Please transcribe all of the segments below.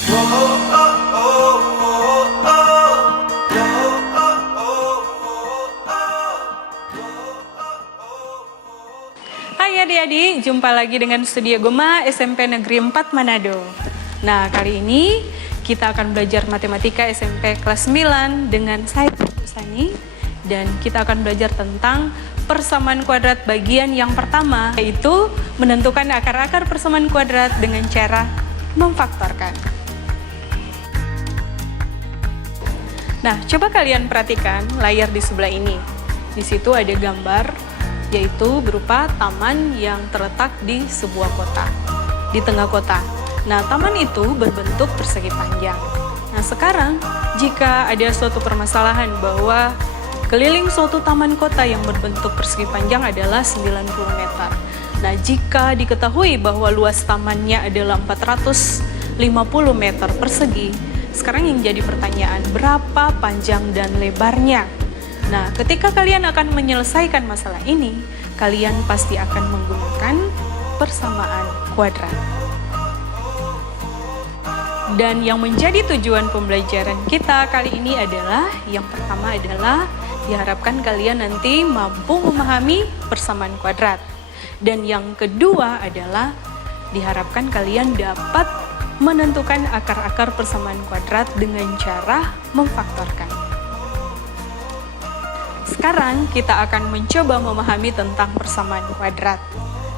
Hai adik-adik, jumpa lagi dengan Studio Gema SMP Negeri 4 Manado. Nah, kali ini kita akan belajar matematika SMP kelas 9 dengan saya Sani, dan kita akan belajar tentang persamaan kuadrat bagian yang pertama, yaitu menentukan akar-akar persamaan kuadrat dengan cara memfaktorkan. Nah, coba kalian perhatikan layar di sebelah ini. Di situ ada gambar, yaitu berupa taman yang terletak di sebuah kota, di tengah kota. Nah, taman itu berbentuk persegi panjang. Nah, sekarang jika ada suatu permasalahan bahwa keliling suatu taman kota yang berbentuk persegi panjang adalah 90 meter. Nah, jika diketahui bahwa luas tamannya adalah 450 meter persegi, sekarang yang jadi pertanyaan, berapa panjang dan lebarnya? Nah, ketika kalian akan menyelesaikan masalah ini, kalian pasti akan menggunakan persamaan kuadrat. Dan yang menjadi tujuan pembelajaran kita kali ini adalah, yang pertama adalah diharapkan kalian nanti mampu memahami persamaan kuadrat. Dan yang kedua adalah diharapkan kalian dapat menentukan akar-akar persamaan kuadrat dengan cara memfaktorkan. Sekarang kita akan mencoba memahami tentang persamaan kuadrat.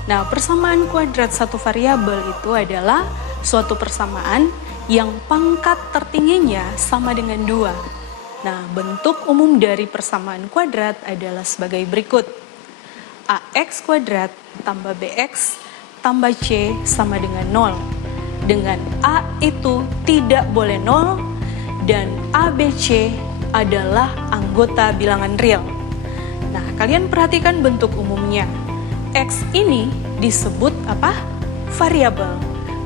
Nah, persamaan kuadrat satu variabel itu adalah suatu persamaan yang pangkat tertingginya sama dengan 2. Nah, bentuk umum dari persamaan kuadrat adalah sebagai berikut. AX kuadrat tambah BX tambah C sama dengan 0. Dengan A itu tidak boleh 0 dan ABC adalah anggota bilangan real. Nah, kalian perhatikan bentuk umumnya. X ini disebut apa? Variabel.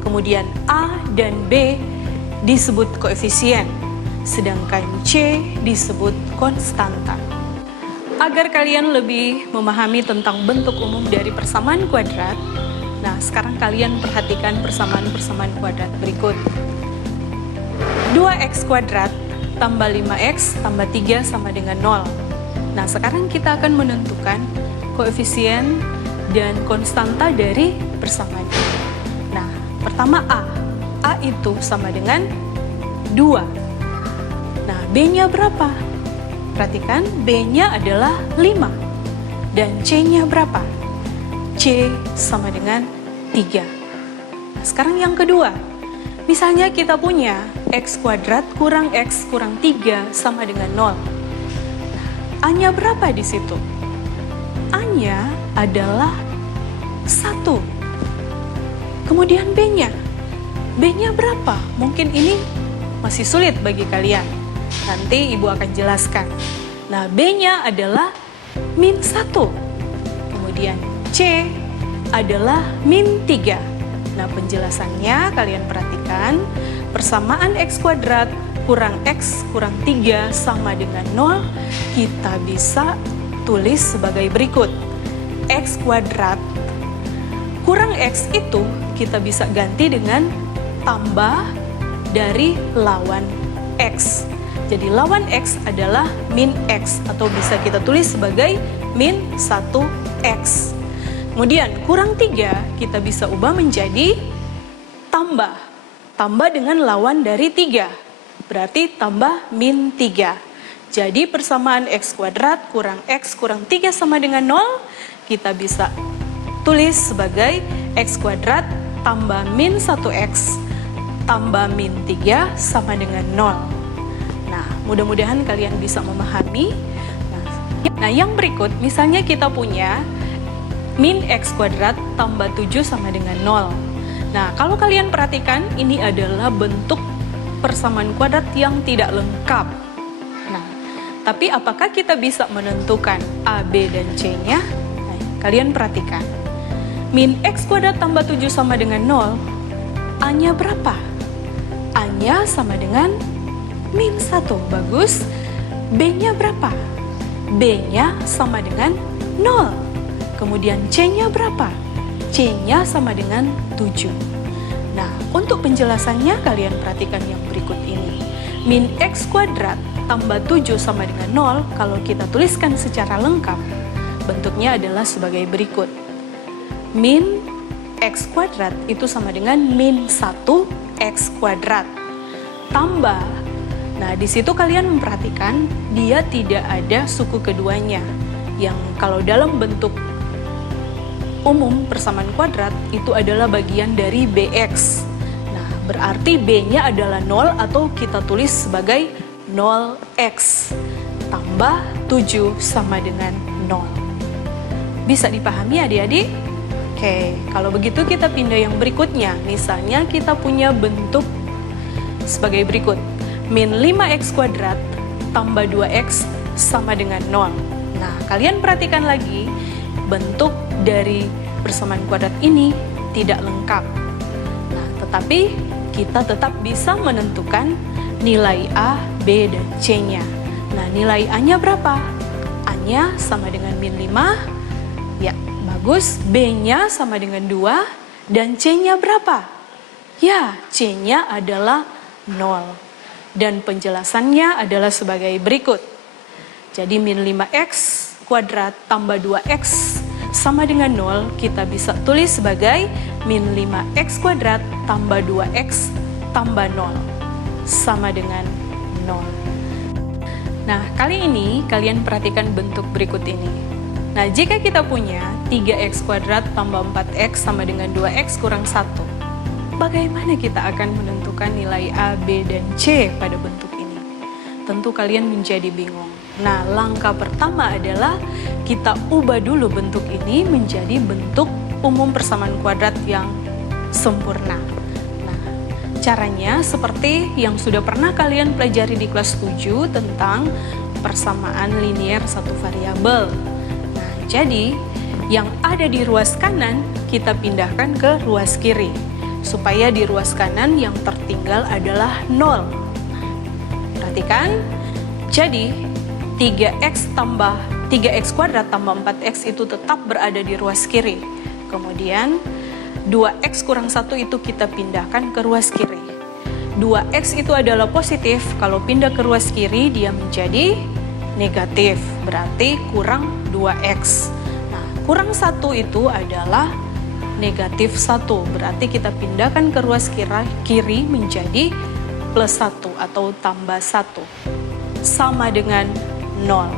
Kemudian A dan B disebut koefisien, sedangkan C disebut konstanta. Agar kalian lebih memahami tentang bentuk umum dari persamaan kuadrat, nah, sekarang kalian perhatikan persamaan-persamaan kuadrat berikut. 2x kuadrat tambah 5x tambah 3 sama dengan 0. Nah, sekarang kita akan menentukan koefisien dan konstanta dari persamaan ini. Nah, pertama A. A itu sama dengan 2. Nah, B-nya berapa? Perhatikan, B-nya adalah 5. Dan C-nya berapa? C sama dengan 3. Nah, sekarang yang kedua. Misalnya kita punya X kuadrat kurang X kurang 3 sama dengan 0. Nah, A-nya berapa di situ? A-nya adalah 1. Kemudian B-nya. B-nya berapa? Mungkin ini masih sulit bagi kalian. Nanti Ibu akan jelaskan. Nah, B-nya adalah -1. Kemudian C adalah -3. Nah, penjelasannya kalian perhatikan. Persamaan X kuadrat kurang X kurang 3 sama dengan 0, kita bisa tulis sebagai berikut. X kuadrat kurang X itu kita bisa ganti dengan tambah dari lawan X. Jadi lawan X adalah min X, atau bisa kita tulis sebagai min 1X. Kemudian kurang 3 kita bisa ubah menjadi tambah. Tambah dengan lawan dari 3. Berarti tambah min 3. Jadi persamaan X kuadrat kurang X kurang 3 sama dengan 0, kita bisa tulis sebagai X kuadrat tambah min 1X tambah min 3 sama dengan 0. Nah, mudah-mudahan kalian bisa memahami. Nah, yang berikut, misalnya kita punya min X kuadrat tambah 7 sama dengan 0. Nah, kalau kalian perhatikan, ini adalah bentuk persamaan kuadrat yang tidak lengkap. Nah, tapi apakah kita bisa menentukan A, B, dan C-nya? Nah, kalian perhatikan. Min X kuadrat tambah 7 sama dengan 0, A-nya berapa? A-nya sama dengan min 1, bagus. B-nya berapa? B-nya sama dengan 0. Kemudian C-nya berapa? C-nya sama dengan 7. Nah, untuk penjelasannya kalian perhatikan yang berikut ini. Min X kuadrat tambah 7 sama dengan 0, kalau kita tuliskan secara lengkap, bentuknya adalah sebagai berikut. Min X kuadrat itu sama dengan min 1 X kuadrat. Tambah, nah di situ kalian memperhatikan dia tidak ada suku keduanya, yang kalau dalam bentuk umum persamaan kuadrat itu adalah bagian dari BX. Nah, berarti B-nya adalah 0 atau kita tulis sebagai 0X tambah 7 sama dengan 0. Bisa dipahami adik-adik? Oke, kalau begitu kita pindah yang berikutnya. Misalnya kita punya bentuk sebagai berikut. Min 5X kuadrat tambah 2X sama dengan 0. Nah, kalian perhatikan lagi, bentuk dari persamaan kuadrat ini tidak lengkap. Nah, tetapi kita tetap bisa menentukan nilai A, B, dan C-nya. Nah, nilai A-nya berapa? A-nya sama dengan min 5. Ya, bagus. B-nya sama dengan 2. Dan C-nya berapa? Ya, C-nya adalah 0. Dan penjelasannya adalah sebagai berikut. Jadi min 5X kuadrat tambah 2X sama dengan 0, kita bisa tulis sebagai min 5X kuadrat tambah 2X tambah 0 sama dengan 0. Nah, kali ini kalian perhatikan bentuk berikut ini. Nah, jika kita punya 3X kuadrat tambah 4X sama dengan 2X kurang 1, bagaimana kita akan menentukan nilai A, B, dan C pada bentuk ini? Tentu kalian menjadi bingung. Nah, langkah pertama adalah kita ubah dulu bentuk ini menjadi bentuk umum persamaan kuadrat yang sempurna. Nah, caranya seperti yang sudah pernah kalian pelajari di kelas 7 tentang persamaan linier satu variabel. Nah, jadi yang ada di ruas kanan kita pindahkan ke ruas kiri, supaya di ruas kanan yang tertinggal adalah 0. Perhatikan, jadi 3x kuadrat tambah 4x itu tetap berada di ruas kiri. Kemudian 2x kurang 1 itu kita pindahkan ke ruas kiri. 2x itu adalah positif, kalau pindah ke ruas kiri dia menjadi negatif, berarti kurang 2x. Nah, kurang 1 itu adalah negatif 1, berarti kita pindahkan ke ruas kiri menjadi plus 1 atau tambah 1, sama dengan 0.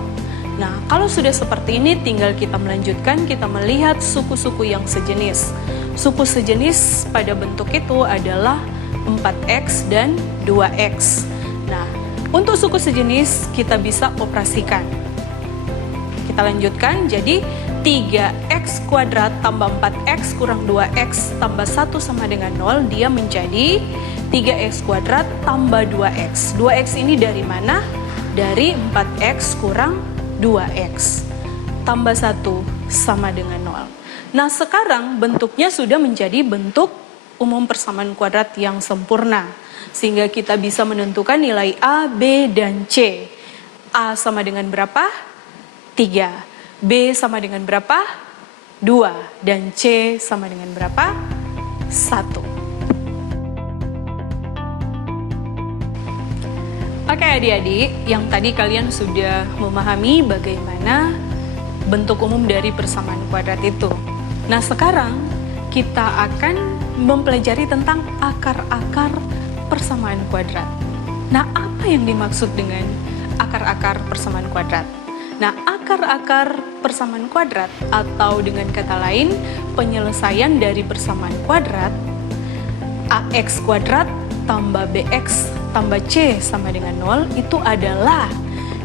Nah, kalau sudah seperti ini tinggal kita melanjutkan, kita melihat suku-suku yang sejenis. Suku sejenis pada bentuk itu adalah 4x dan 2x. Nah, untuk suku sejenis kita bisa operasikan. Kita lanjutkan, jadi 3x kuadrat tambah 4x kurang 2x tambah 1 sama dengan 0, dia menjadi 3x kuadrat tambah 2x. 2x ini dari mana? Dari 4x kurang 2x tambah 1 sama dengan 0. Nah, sekarang bentuknya sudah menjadi bentuk umum persamaan kuadrat yang sempurna, sehingga kita bisa menentukan nilai A, B, dan C. A sama dengan berapa? 3. B sama dengan berapa? 2. Dan C sama dengan berapa? 1. Oke adik-adik, yang tadi kalian sudah memahami bagaimana bentuk umum dari persamaan kuadrat itu. Nah, sekarang kita akan mempelajari tentang akar-akar persamaan kuadrat. Nah, apa yang dimaksud dengan akar-akar persamaan kuadrat? Nah, akar-akar persamaan kuadrat atau dengan kata lain, penyelesaian dari persamaan kuadrat AX kuadrat tambah BX tambah C sama dengan 0 itu adalah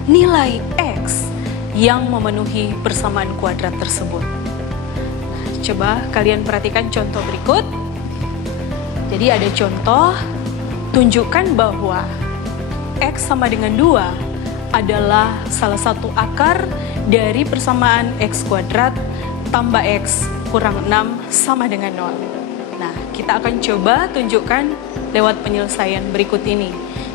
nilai X yang memenuhi persamaan kuadrat tersebut. Nah, coba kalian perhatikan contoh berikut. Jadi ada contoh, tunjukkan bahwa X sama dengan 2 adalah salah satu akar dari persamaan X kuadrat tambah X kurang 6 sama dengan 0. Nah, kita akan coba tunjukkan lewat penyelesaian berikut ini.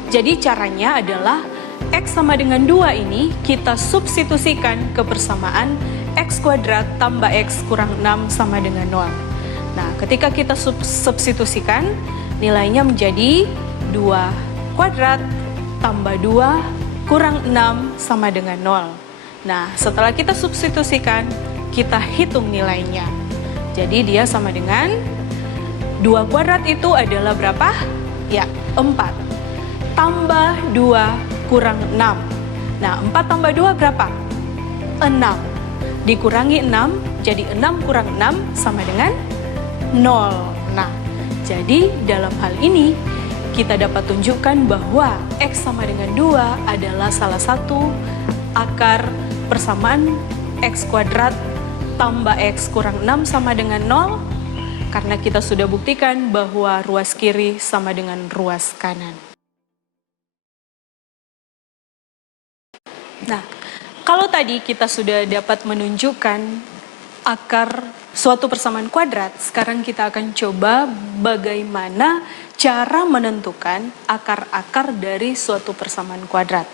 Jadi caranya adalah X sama dengan 2 ini kita substitusikan ke persamaan X kuadrat tambah X kurang 6 sama dengan 0. Nah, ketika kita substitusikan, nilainya menjadi 2 kuadrat tambah 2 kurang 6 sama dengan 0. Nah, setelah kita substitusikan, kita hitung nilainya. Jadi dia sama dengan 2 kuadrat itu adalah berapa? Ya, 4. Tambah 2 kurang 6. Nah, 4 tambah 2 berapa? 6. Dikurangi 6, jadi 6 kurang 6 sama dengan 0. Nah, jadi dalam hal ini, kita dapat tunjukkan bahwa X sama dengan 2 adalah salah satu akar persamaan X kuadrat tambah X kurang 6 sama dengan 0, karena kita sudah buktikan bahwa ruas kiri sama dengan ruas kanan. Nah, kalau tadi kita sudah dapat menunjukkan akar suatu persamaan kuadrat, sekarang kita akan coba bagaimana cara menentukan akar-akar dari suatu persamaan kuadrat.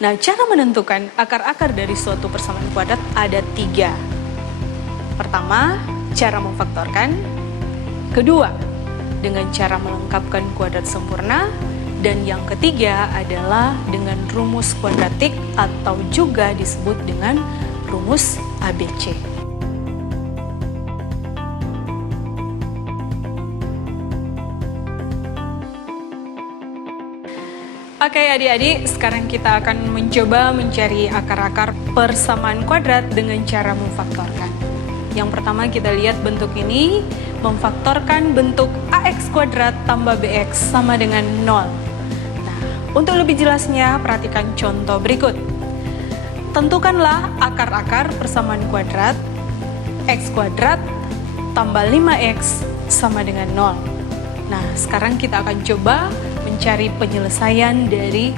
Nah, cara menentukan akar-akar dari suatu persamaan kuadrat ada 3. Pertama, cara memfaktorkan. Kedua, dengan cara melengkapkan kuadrat sempurna. Dan yang ketiga adalah dengan rumus kuadratik atau juga disebut dengan rumus ABC. Oke adik-adik, sekarang kita akan mencoba mencari akar-akar persamaan kuadrat dengan cara memfaktorkan. Yang pertama kita lihat bentuk ini, memfaktorkan bentuk AX kuadrat tambah BX sama dengan 0. Nah, untuk lebih jelasnya perhatikan contoh berikut. Tentukanlah akar-akar persamaan kuadrat X kuadrat tambah 5X sama dengan 0. Nah, sekarang kita akan coba mencari penyelesaian dari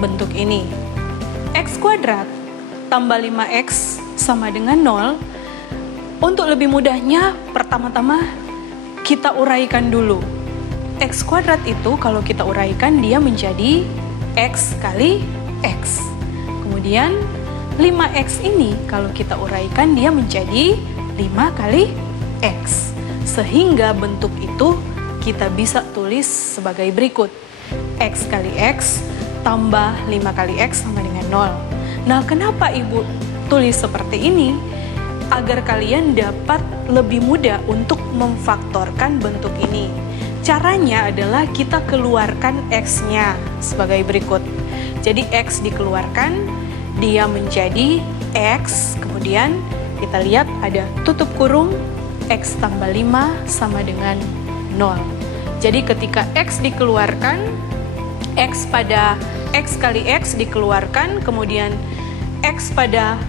bentuk ini. X kuadrat tambah 5X sama dengan 0. Untuk lebih mudahnya, pertama-tama kita uraikan dulu. X kuadrat itu kalau kita uraikan dia menjadi X kali X. Kemudian 5X ini kalau kita uraikan dia menjadi 5 kali X. Sehingga bentuk itu kita bisa tulis sebagai berikut. X kali X tambah 5 kali X sama dengan 0. Nah, kenapa Ibu tulis seperti ini? Agar kalian dapat lebih mudah untuk memfaktorkan bentuk ini. Caranya adalah kita keluarkan X-nya sebagai berikut. Jadi X dikeluarkan, dia menjadi X, kemudian kita lihat ada tutup kurung, X tambah 5 sama dengan 0. Jadi ketika X dikeluarkan, X pada X kali X dikeluarkan, kemudian X pada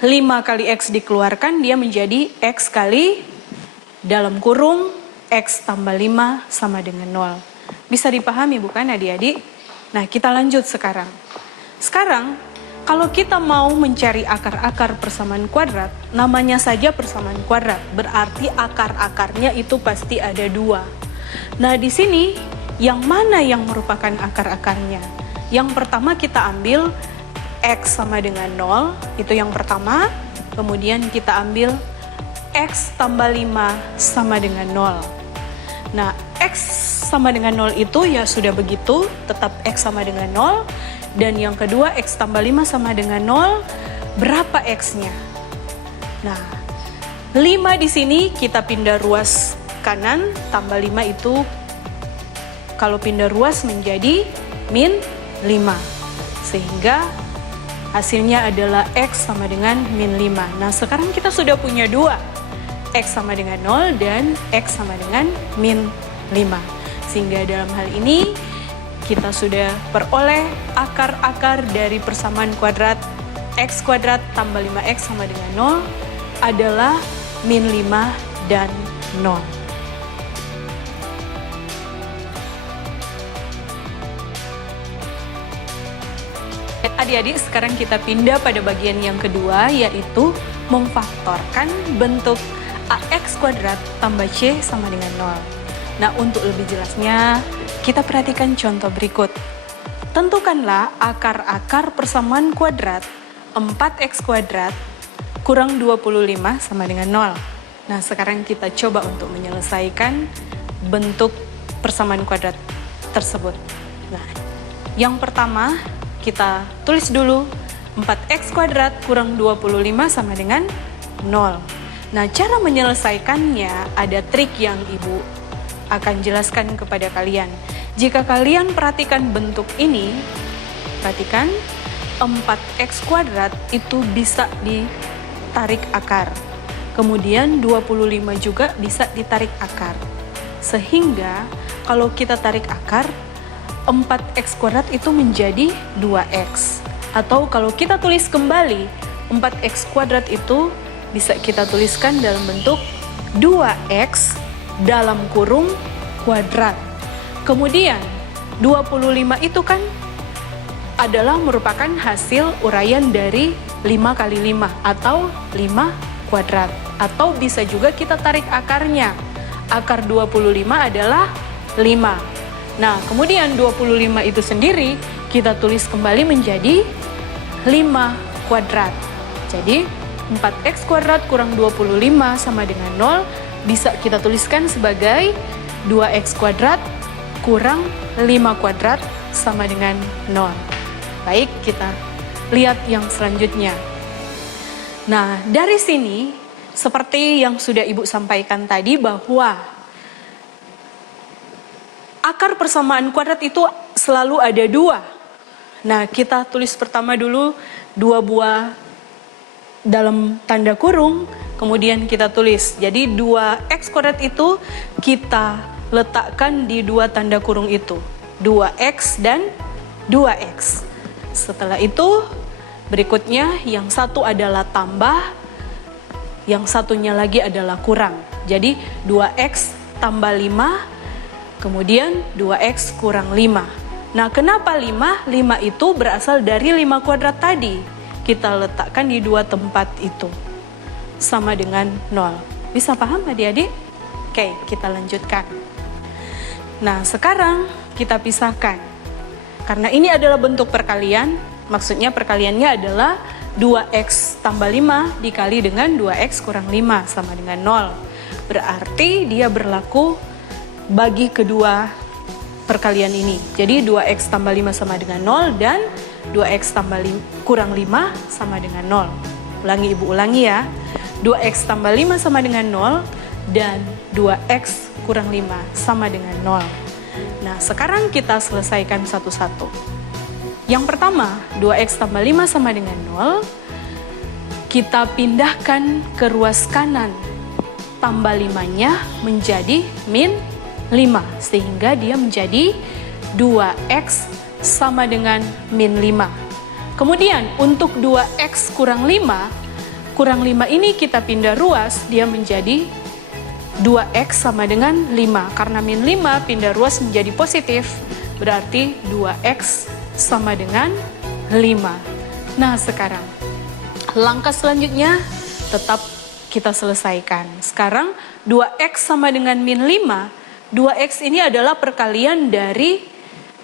5 kali X dikeluarkan, dia menjadi X kali dalam kurung X tambah 5 sama dengan 0. Bisa dipahami bukan adik-adik? Nah, kita lanjut sekarang. Sekarang, kalau kita mau mencari akar-akar persamaan kuadrat, namanya saja persamaan kuadrat, berarti akar-akarnya itu pasti ada 2. Nah, di sini yang mana yang merupakan akar-akarnya? Yang pertama kita ambil X sama dengan 0, itu yang pertama. Kemudian kita ambil X tambah 5 sama dengan 0. Nah, X sama dengan 0 itu ya sudah begitu, tetap X sama dengan 0. Dan yang kedua, X tambah 5 sama dengan 0, berapa X-nya? Nah, 5 di sini kita pindah ruas kanan, tambah 5 itu kalau pindah ruas menjadi min 5. Sehingga hasilnya adalah X sama dengan min 5. Nah, sekarang kita sudah punya 2. X sama dengan 0 dan X sama dengan min 5. Sehingga dalam hal ini kita sudah peroleh akar-akar dari persamaan kuadrat X kuadrat tambah 5X sama dengan 0 adalah min 5 dan 0. Adik-adik, sekarang kita pindah pada bagian yang kedua, yaitu memfaktorkan bentuk AX kuadrat tambah C sama dengan 0. Nah, untuk lebih jelasnya, kita perhatikan contoh berikut. Tentukanlah akar-akar persamaan kuadrat 4X kuadrat kurang 25 sama dengan 0. Nah, sekarang kita coba untuk menyelesaikan bentuk persamaan kuadrat tersebut. Nah, yang pertama kita tulis dulu 4x kuadrat kurang 25 sama dengan 0. Nah, cara menyelesaikannya ada trik yang Ibu akan jelaskan kepada kalian. Jika kalian perhatikan bentuk ini, perhatikan 4x kuadrat itu bisa ditarik akar. Kemudian 25 juga bisa ditarik akar. Sehingga kalau kita tarik akar, 4x kuadrat itu menjadi 2x. Atau kalau kita tulis kembali, 4x kuadrat itu bisa kita tuliskan dalam bentuk 2x dalam kurung kuadrat. Kemudian 25 itu kan adalah merupakan hasil uraian dari 5 kali 5 atau 5 kuadrat. Atau bisa juga kita tarik akarnya. Akar 25 adalah 5. Nah, kemudian 25 itu sendiri kita tulis kembali menjadi 5 kuadrat. Jadi 4x kuadrat kurang 25 sama dengan 0 bisa kita tuliskan sebagai 2x kuadrat kurang 5 kuadrat sama dengan 0. Baik, kita lihat yang selanjutnya. Nah, dari sini seperti yang sudah Ibu sampaikan tadi bahwa akar persamaan kuadrat itu selalu ada 2. Nah, kita tulis pertama dulu 2 buah dalam tanda kurung, kemudian kita tulis. Jadi 2x kuadrat itu kita letakkan di 2 tanda kurung itu. 2x dan 2x. Setelah itu, berikutnya yang satu adalah tambah, yang satunya lagi adalah kurang. Jadi 2x tambah 5, kemudian 2x kurang 5. Nah, kenapa 5? 5 itu berasal dari 5 kuadrat tadi. Kita letakkan di 2 tempat itu. Sama dengan 0. Bisa paham adik-adik? Oke, kita lanjutkan. Nah, sekarang kita pisahkan. Karena ini adalah bentuk perkalian, maksudnya perkaliannya adalah 2x tambah 5 dikali dengan 2x kurang 5 sama dengan 0. Berarti dia berlaku bagi kedua perkalian ini. Jadi 2x tambah 5 sama dengan 0 dan 2x tambah kurang 5 sama dengan 0. Ulangi, Ibu ulangi ya. 2x tambah 5 sama dengan 0 dan 2x kurang 5 sama dengan 0. Nah, sekarang kita selesaikan satu-satu. Yang pertama, 2x tambah 5 sama dengan 0. Kita pindahkan ke ruas kanan. Tambah 5-nya menjadi min 5. Sehingga dia menjadi 2x sama dengan min 5. Kemudian untuk 2x kurang 5 ini kita pindah ruas, dia menjadi 2x sama dengan 5. Karena min 5 pindah ruas menjadi positif, berarti 2x sama dengan 5. Nah, sekarang langkah selanjutnya tetap kita selesaikan. Sekarang 2x sama dengan min 5. 2x ini adalah perkalian dari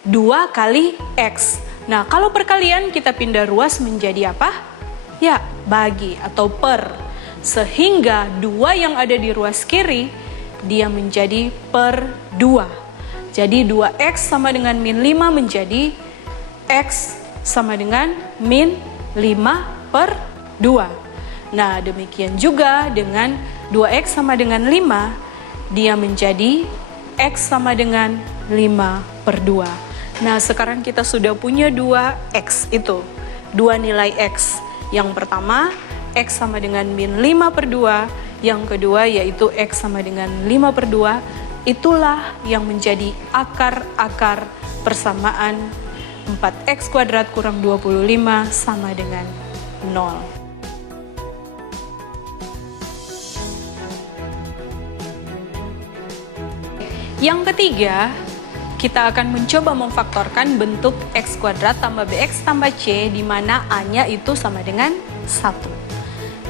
2 kali x. Nah, kalau perkalian kita pindah ruas menjadi apa? Ya, bagi atau per. Sehingga 2 yang ada di ruas kiri, dia menjadi per 2. Jadi 2x sama dengan min 5 menjadi x sama dengan min 5 per 2. Nah, demikian juga dengan 2x sama dengan 5, dia menjadi x sama dengan 5 per 2. Nah, sekarang kita sudah punya 2x itu, 2 nilai x. Yang pertama, x sama dengan min 5 per 2. Yang kedua, yaitu x sama dengan 5 per 2. Itulah yang menjadi akar-akar persamaan 4x kuadrat kurang 25 sama dengan 0. Yang ketiga, kita akan mencoba memfaktorkan bentuk x kuadrat tambah bx tambah c di mana a-nya itu sama dengan 1.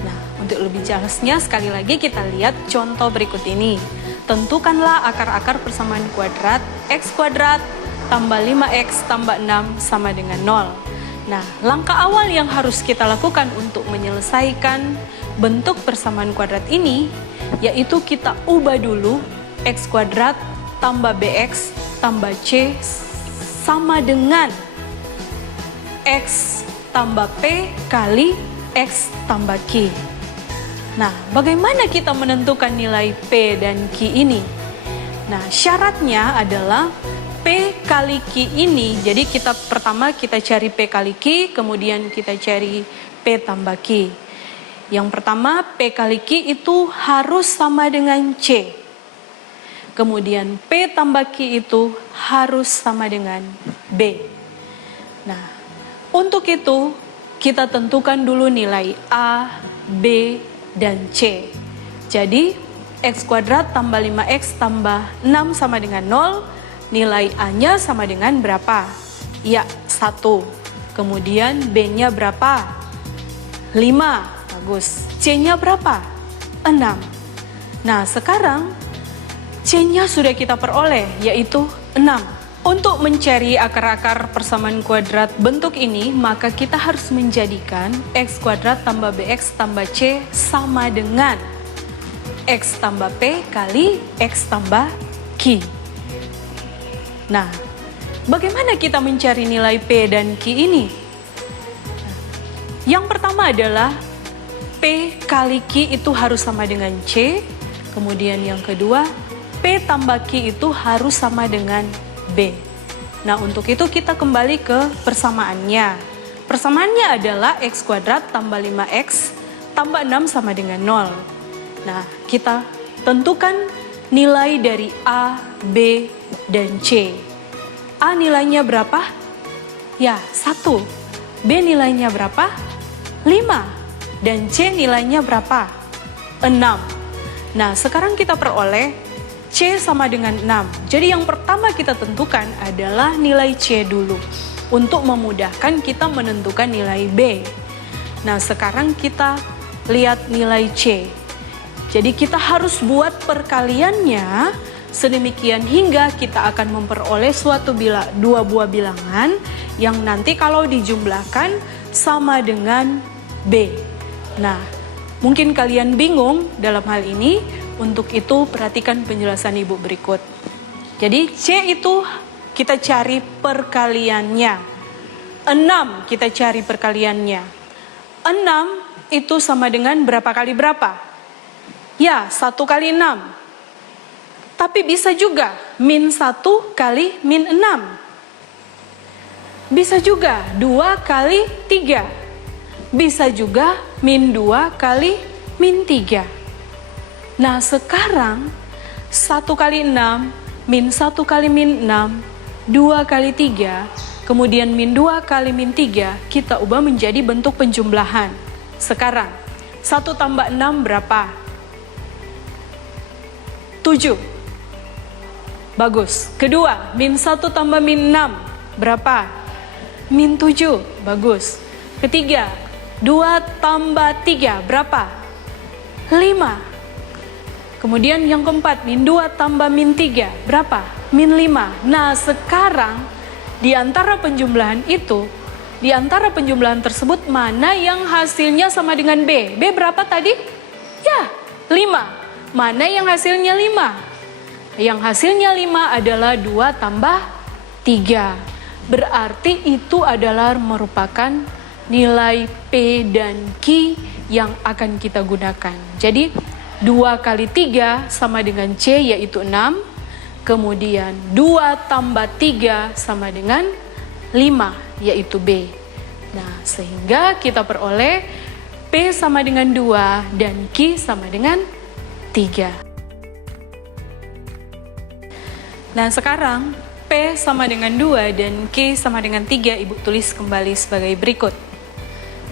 Nah, untuk lebih jelasnya sekali lagi kita lihat contoh berikut ini. Tentukanlah akar-akar persamaan kuadrat x kuadrat tambah 5x tambah 6 sama dengan 0. Nah, langkah awal yang harus kita lakukan untuk menyelesaikan bentuk persamaan kuadrat ini, yaitu kita ubah dulu x kuadrat tambah BX tambah C sama dengan X tambah P kali X tambah Q. Nah, bagaimana kita menentukan nilai P dan Q ini? Nah, syaratnya adalah P kali Q ini, jadi pertama kita cari P kali Q, kemudian kita cari P tambah Q. Yang pertama, P kali Q itu harus sama dengan C. Kemudian P tambah Q itu harus sama dengan B. Nah, untuk itu kita tentukan dulu nilai A, B, dan C. Jadi, X kuadrat tambah 5X tambah 6 sama dengan 0, nilai A-nya sama dengan berapa? Ya, 1. Kemudian B-nya berapa? 5. Bagus. C-nya berapa? 6. Nah, sekarang C-nya sudah kita peroleh, yaitu 6. Untuk mencari akar-akar persamaan kuadrat bentuk ini, maka kita harus menjadikan X kuadrat tambah BX tambah C sama dengan X tambah P kali X tambah Q. Nah, bagaimana kita mencari nilai P dan Q ini? Yang pertama adalah P kali Q itu harus sama dengan C. Kemudian yang kedua, P tambah Q itu harus sama dengan B. Nah, untuk itu kita kembali ke persamaannya. Persamaannya adalah X kuadrat tambah 5X tambah 6 sama dengan 0. Nah, kita tentukan nilai dari A, B, dan C. A nilainya berapa? Ya, 1. B nilainya berapa? 5. Dan C nilainya berapa? 6. Nah, sekarang kita peroleh C sama dengan 6. Jadi yang pertama kita tentukan adalah nilai C dulu, untuk memudahkan kita menentukan nilai B. Nah, sekarang kita lihat nilai C. Jadi kita harus buat perkaliannya sedemikian hingga kita akan memperoleh dua buah bilangan yang nanti kalau dijumlahkan sama dengan B. Nah, mungkin kalian bingung dalam hal ini, untuk itu perhatikan penjelasan Ibu berikut. Jadi C itu kita cari perkaliannya. 6 kita cari perkaliannya. 6 itu sama dengan berapa kali berapa? Ya, 1 kali 6. Tapi bisa juga min 1 kali min 6. Bisa juga 2 kali 3. Bisa juga min 2 kali min 3. Nah, sekarang 1 kali 6, min 1 kali min 6, 2 kali 3, kemudian min 2 kali min 3, kita ubah menjadi bentuk penjumlahan. Sekarang, 1 tambah 6 berapa? 7. Bagus. Kedua, min 1 tambah min 6 berapa? Min 7. Bagus. Ketiga, 2 tambah 3 berapa? 5. Kemudian yang keempat, min 2 tambah min 3 berapa? Min 5. Nah, sekarang di antara penjumlahan itu, di antara penjumlahan tersebut mana yang hasilnya sama dengan B? B berapa tadi? Ya, 5. Mana yang hasilnya 5? Yang hasilnya 5 adalah 2 tambah 3. Berarti itu adalah merupakan nilai P dan Q yang akan kita gunakan. Jadi 2 kali 3 sama dengan C yaitu 6. Kemudian 2 tambah 3 sama dengan 5 yaitu B. Nah, sehingga kita peroleh P sama dengan 2 dan Q sama dengan 3. Nah, sekarang P sama dengan 2 dan Q sama dengan 3 Ibu tulis kembali sebagai berikut.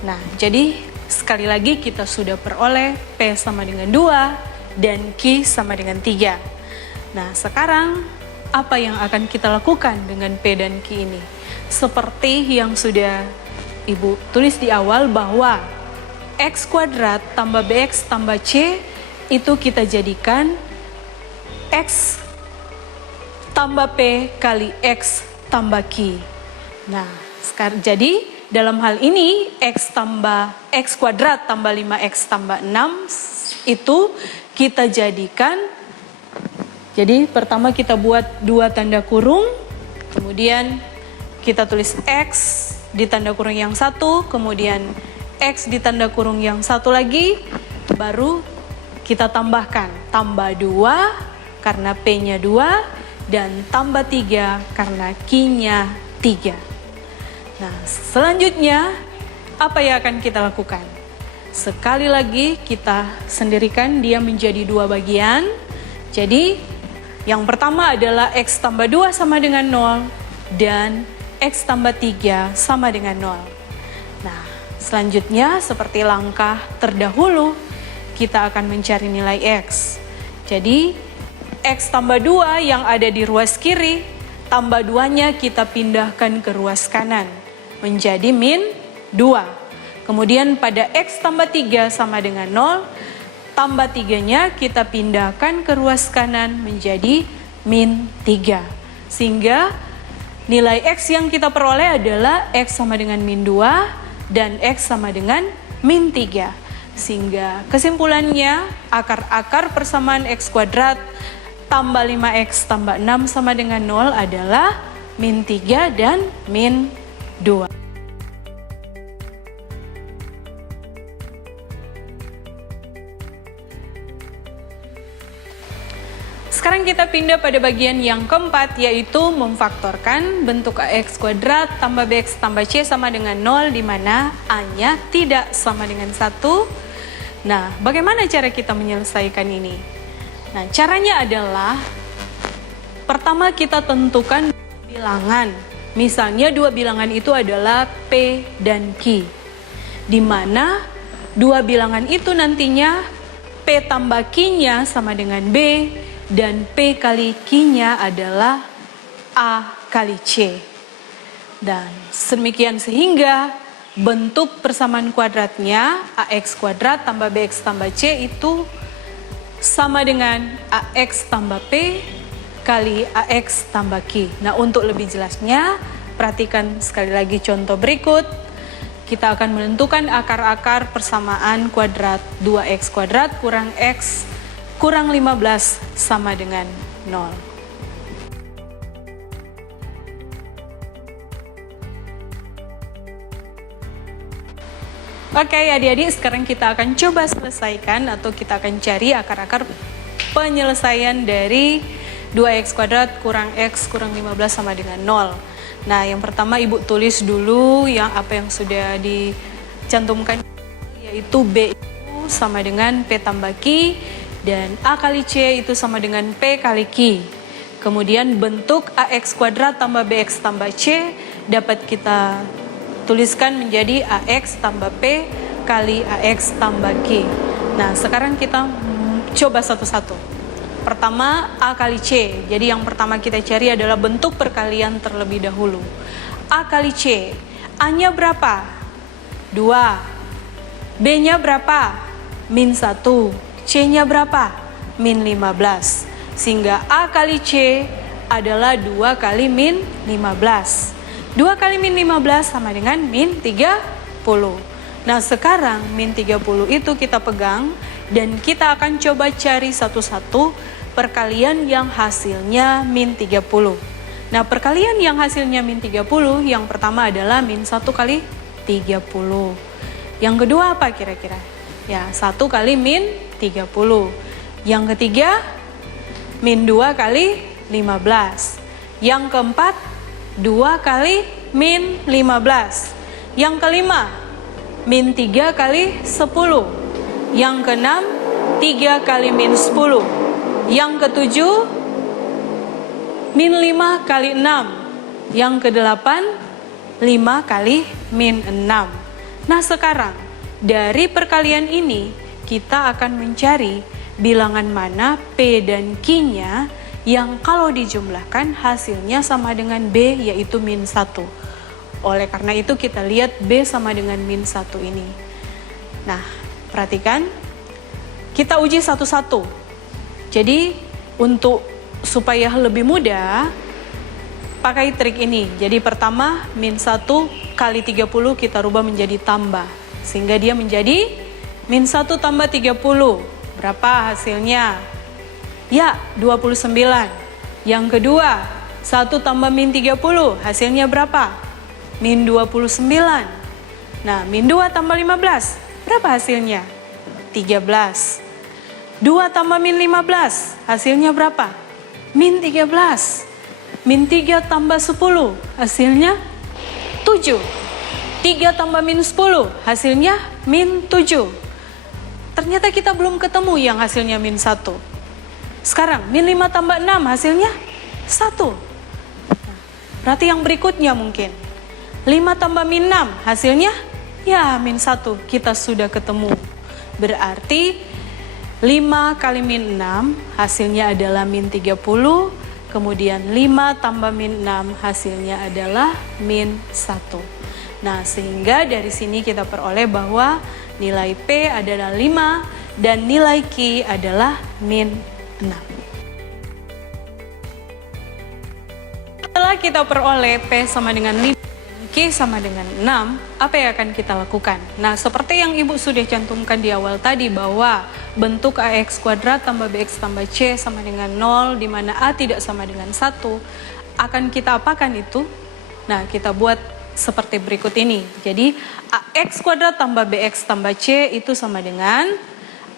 Nah, jadi sekali lagi kita sudah peroleh P sama dengan 2 dan Q sama dengan 3. Nah, sekarang apa yang akan kita lakukan dengan P dan Q ini? Seperti yang sudah Ibu tulis di awal bahwa X kuadrat tambah BX tambah C itu kita jadikan X tambah P kali X tambah Q. Nah, sekarang jadi dalam hal ini X kuadrat tambah 5X tambah 6 itu kita jadikan Jadi pertama kita buat 2 tanda kurung, kemudian kita tulis X di tanda kurung yang satu, kemudian X di tanda kurung yang satu lagi, baru kita tambahkan, tambah 2 karena P-nya 2, dan tambah 3 karena Q-nya 3. Nah, selanjutnya apa yang akan kita lakukan? Sekali lagi kita sendirikan dia menjadi 2 bagian. Jadi yang pertama adalah X tambah 2 sama dengan 0 dan X tambah 3 sama dengan 0. Nah, selanjutnya seperti langkah terdahulu, kita akan mencari nilai X. Jadi X tambah 2 yang ada di ruas kiri, tambah 2-nya kita pindahkan ke ruas kanan, menjadi min 2. Kemudian pada X tambah 3 sama dengan 0, tambah 3-nya kita pindahkan ke ruas kanan menjadi min 3. Sehingga nilai X yang kita peroleh adalah X sama dengan min 2 dan X sama dengan min 3. Sehingga kesimpulannya akar-akar persamaan X kuadrat tambah 5X tambah 6 sama dengan 0 adalah min 3 dan min 2. Sekarang kita pindah pada bagian yang keempat, yaitu memfaktorkan bentuk AX kuadrat tambah BX tambah C sama dengan 0, di mana A-nya tidak sama dengan 1. Nah, bagaimana cara kita menyelesaikan ini? Nah, caranya adalah pertama kita tentukan bilangan. Misalnya 2 bilangan itu adalah P dan Q, di mana 2 bilangan itu nantinya P tambah Q-nya sama dengan B, dan P kali Q-nya adalah A kali C. Dan sedemikian sehingga bentuk persamaan kuadratnya AX kuadrat tambah BX tambah C itu sama dengan AX tambah P kali AX tambah Q. Nah, untuk lebih jelasnya, perhatikan sekali lagi contoh berikut. Kita akan menentukan akar-akar persamaan kuadrat 2X kuadrat kurang X kurang 15 sama dengan 0. Oke adik-adik, sekarang kita akan coba selesaikan atau kita akan cari akar-akar penyelesaian dari 2X kuadrat kurang X kurang 15 sama dengan 0. Nah, yang pertama ibu tulis dulu yang apa yang sudah dicantumkan, yaitu B itu sama dengan P tambah Q dan A kali C itu sama dengan P kali Q. Kemudian bentuk AX kuadrat tambah BX tambah C dapat kita tuliskan menjadi AX tambah P kali AX tambah Q. Nah, sekarang kita coba satu-satu. Pertama, A kali C. Jadi yang pertama kita cari adalah bentuk perkalian terlebih dahulu. A kali C. A-nya berapa? 2. B-nya berapa? Min 1. C-nya berapa? Min 15. Sehingga A kali C adalah 2 kali min 15. 2 kali min 15 sama dengan min 30. Nah, sekarang min 30 itu kita pegang dan kita akan coba cari satu-satu perkalian yang hasilnya min 30. Nah, perkalian yang hasilnya min 30 yang pertama adalah min 1 kali 30. Yang kedua apa kira-kira? Ya, 1 kali min 30. Yang ketiga, min 2 kali 15. Yang keempat, 2 kali min 15. Yang kelima, min 3 kali 10. Yang keenam, 3 kali min 10. Yang ketujuh, min 5 kali 6. Yang kedelapan, 5 kali min 6. Nah, sekarang dari perkalian ini kita akan mencari bilangan mana P dan Q-nya yang kalau dijumlahkan hasilnya sama dengan B, yaitu min 1. Oleh karena itu kita lihat B sama dengan min 1 ini. Nah, perhatikan, kita uji satu-satu. Jadi untuk supaya lebih mudah, pakai trik ini. Jadi pertama, min 1 kali 30 kita rubah menjadi tambah. Sehingga dia menjadi min 1 tambah 30. Berapa hasilnya? Ya, 29. Yang kedua, 1 tambah min 30, hasilnya berapa? Min 29. Nah, min 2 tambah 15, berapa hasilnya? 13. 2 tambah min 15, hasilnya berapa? Min 13. Min 3 tambah 10, hasilnya 7. 3 tambah min 10, hasilnya min 7. Ternyata kita belum ketemu yang hasilnya min 1. Sekarang, min 5 tambah 6, hasilnya 1. Berarti yang berikutnya mungkin 5 tambah min 6, hasilnya ya min 1. Kita sudah ketemu. Berarti 5 kali min 6 hasilnya adalah min 30. Kemudian 5 tambah min 6 hasilnya adalah min 1. Nah, sehingga dari sini kita peroleh bahwa nilai P adalah 5 dan nilai Q adalah min 6. Setelah kita peroleh P sama dengan 5 dan Q sama dengan 6, apa yang akan kita lakukan? Nah, seperti yang Ibu sudah cantumkan di awal tadi bahwa bentuk AX kuadrat tambah BX tambah C sama dengan 0, di mana A tidak sama dengan 1, akan kita apakan itu? Nah, kita buat seperti berikut ini. Jadi, AX kuadrat tambah BX tambah C itu sama dengan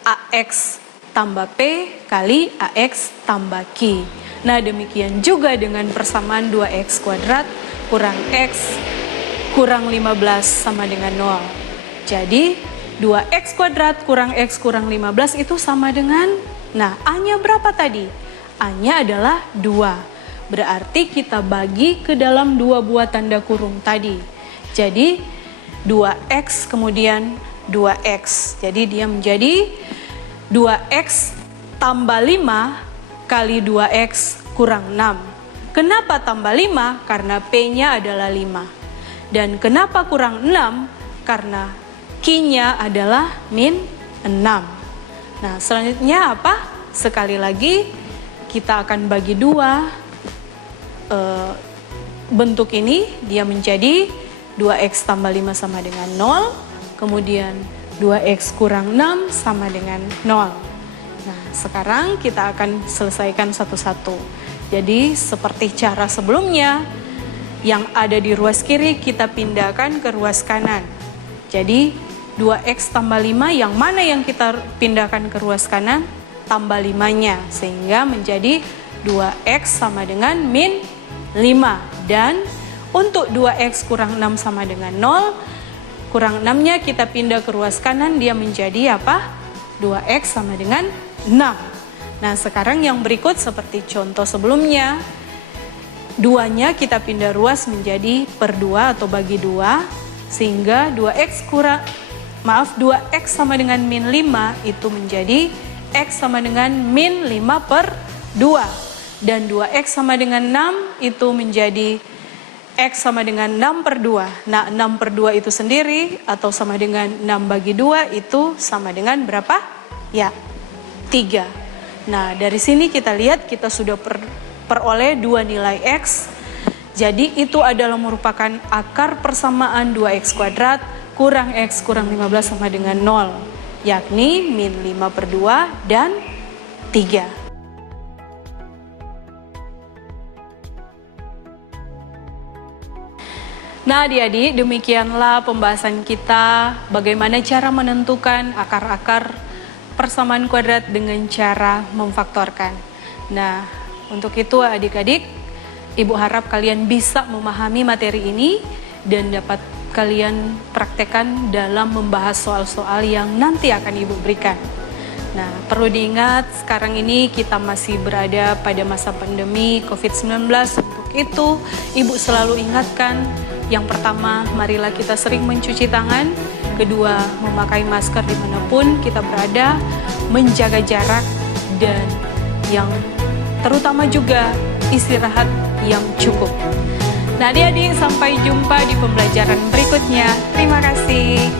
AX tambah P kali AX tambah Q. Nah, demikian juga dengan persamaan 2X kuadrat kurang X kurang 15 sama dengan 0. Jadi, 2X kuadrat kurang X kurang 15 itu sama dengan, nah, A-nya berapa tadi? A-nya adalah 2. Berarti kita bagi ke dalam 2 buah tanda kurung tadi. Jadi, 2X kemudian 2X. Jadi, dia menjadi 2X tambah 5 kali 2X kurang 6. Kenapa tambah 5? Karena P-nya adalah 5. Dan kenapa kurang 6? Karena Q-nya adalah min 6. Nah, selanjutnya apa? Sekali lagi, kita akan bagi 2 bentuk ini. Dia menjadi 2X tambah 5 sama dengan 0. Kemudian 2X kurang 6 sama dengan 0. Nah, sekarang kita akan selesaikan satu-satu. Jadi, seperti cara sebelumnya, yang ada di ruas kiri kita pindahkan ke ruas kanan. Jadi, 2X tambah 5, yang mana yang kita pindahkan ke ruas kanan? Tambah 5-nya, sehingga menjadi 2X sama dengan min 5. Dan untuk 2X kurang 6 sama dengan 0, kurang 6-nya kita pindah ke ruas kanan, dia menjadi apa? 2X sama dengan 6. Nah, sekarang yang berikut seperti contoh sebelumnya, 2-nya kita pindah ruas menjadi per 2 atau bagi 2, sehingga 2X sama dengan min 5 itu menjadi X sama dengan min 5 per 2. Dan 2X sama dengan 6 itu menjadi X sama dengan 6 per 2. Nah, 6 per 2 itu sendiri atau sama dengan 6 bagi 2 itu sama dengan berapa? Ya, 3. Nah, dari sini kita lihat kita sudah peroleh 2 nilai X. Jadi itu adalah merupakan akar persamaan 2X kuadrat kurang X kurang 15 sama dengan 0. Yakni min 5 per 2 dan 3. Nah, adik-adik, demikianlah pembahasan kita bagaimana cara menentukan akar-akar persamaan kuadrat dengan cara memfaktorkan. Nah, untuk itu adik-adik, Ibu harap kalian bisa memahami materi ini dan dapat kalian praktekkan dalam membahas soal-soal yang nanti akan Ibu berikan. Nah, perlu diingat sekarang ini kita masih berada pada masa pandemi COVID-19. Untuk itu, Ibu selalu ingatkan, yang pertama, marilah kita sering mencuci tangan. Kedua, memakai masker dimanapun kita berada, menjaga jarak, dan yang terutama juga istirahat yang cukup. Nah, adik-adik, sampai jumpa di pembelajaran berikutnya. Terima kasih.